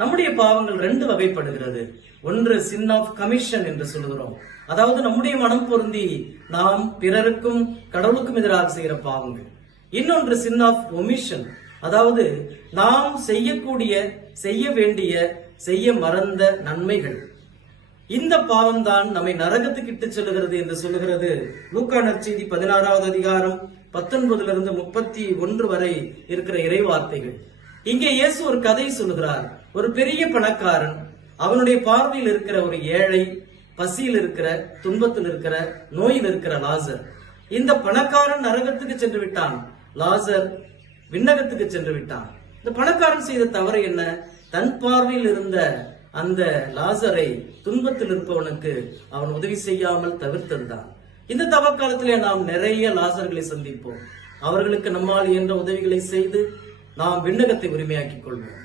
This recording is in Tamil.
நம்முடைய பாவங்கள் ரெண்டு வகைப்படுகிறது. ஒன்று சின் ஆஃப் கமிஷன் என்று சொல்லுகிறோம், அதாவது நம்முடைய மனம் பொருந்தி நாம் பிறருக்கும் கடவுளுக்கும் எதிராக செய்கிற பாவங்கள். இன்னொன்று சின் ஆஃப் ஒமிஷன், அதாவது நாம் செய்யக்கூடிய, செய்ய வேண்டிய, செய்ய மறந்த நன்மைகள். இந்த பாவம் தான் நம்மை நரகத்துக்கு இட்டு செல்லுகிறது என்று சொல்லுகிறது லூக்கா நற்செய்தி 16வது அதிகாரம் 19 31 வரை இருக்கிற இறைவார்த்தைகள். இங்கே இயேசு ஒரு கதை சொல்லுகிறார். ஒரு பெரிய பணக்காரன், அவனுடைய பார்வையில் இருக்கிற ஒரு ஏழை, பசியில் இருக்கிற, துன்பத்தில் இருக்கிற, நோயில் இருக்கிற லாசர். இந்த பணக்காரன் நரகத்துக்கு சென்று விட்டான், லாசர் விண்ணகத்துக்கு சென்று விட்டான். இந்த பணக்காரன் செய்த தவறு என்ன? தன் பார்வையில் இருந்த அந்த லாசரை, துன்பத்தில் இருப்பவனுக்கு அவன் உதவி செய்யாமல் தவிர்த்திருந்தான். இந்த தவக்காலத்திலே நாம் நிறைய லாசர்களை சந்திப்போம். அவர்களுக்கு நம்மால் இயன்ற உதவிகளை செய்து நாம் விண்ணகத்தை உரிமையாக்கிக் கொள்வோம்.